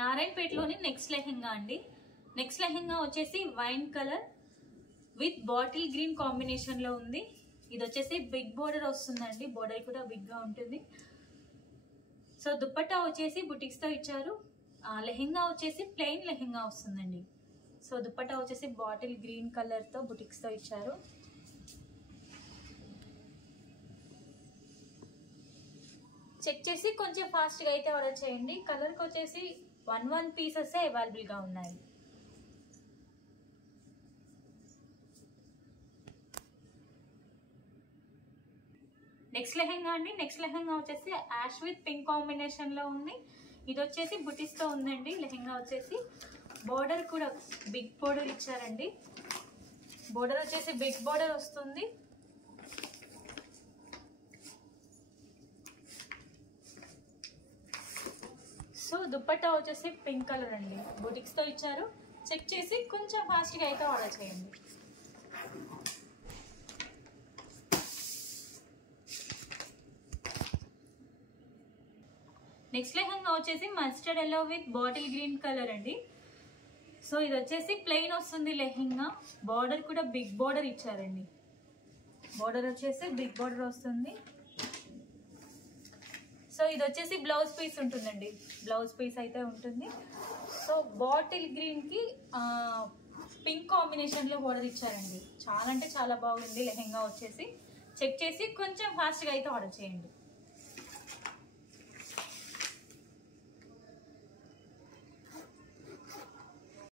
నారాయణపేటలోని next lehenga అండి. Next lehenga వచ్చేసి wine colour with bottle green combination లో ఉంది. ఇది వచ్చేసి బిగ్ బోర్డర్ వస్తుందండి, బోర్డర్ కూడా బిగ్ గా ఉంటుంది. సో దుపట్టా వచ్చేసి బుటిక్స్ తో ఇచ్చారు. లెహెంగా వచ్చేసి ప్లెయిన్ లెహెంగా వస్తుందండి. సో దుపట్టా వచ్చేసి బాటిల్ గ్రీన్ కలర్ తో బుటిక్స్ తో ఇచ్చారు. చెక్ చేసి కొంచెం ఫాస్ట్గా అయితే ఆర్డర్ చేయండి. కలర్కి వచ్చేసి 1 పీసెస్ అవైలబుల్గా ఉన్నాయి. నెక్స్ట్ లెహెంగా అండి. నెక్స్ట్ లెహెంగా వచ్చేసి యాష్ విత్ పింక్ కాంబినేషన్లో ఉంది. ఇది వచ్చేసి బుటీస్తో ఉందండి. లెహెంగా వచ్చేసి బోర్డర్ కూడా బిగ్ బోర్డర్ ఇచ్చారండి. బోర్డర్ వచ్చేసి బిగ్ బోర్డర్ వస్తుంది. సో దుపట్టా వచ్చేసి పింక్ కలర్ అండి, బుటిక్స్ తో ఇచ్చారు. చెక్ చేసి కొంచెం ఫాస్ట్గా అయితే ఆర్డర్ చేయండి. నెక్స్ట్ లెహంగా వచ్చేసి mustard yellow with bottle green colour అండి. సో ఇది వచ్చేసి ప్లెయిన్ వస్తుంది లెహంగా. బార్డర్ కూడా బిగ్ బార్డర్ ఇచ్చారండి. బార్డర్ వచ్చేసి బిగ్ బార్డర్ వస్తుంది. సో ఇది వచ్చేసి బ్లౌజ్ పీస్ ఉంటుందండి, బ్లౌజ్ పీస్ అయితే ఉంటుంది. సో బాటిల్ గ్రీన్ కి పింక్ కాంబినేషన్ లో బార్డర్ ఇచ్చారండి. చాలా అంటే చాలా బాగుంది లెహంగా వచ్చేసి. చెక్ చేసి కొంచెం ఫాస్ట్గా అయితే ఆర్డర్ చేయండి.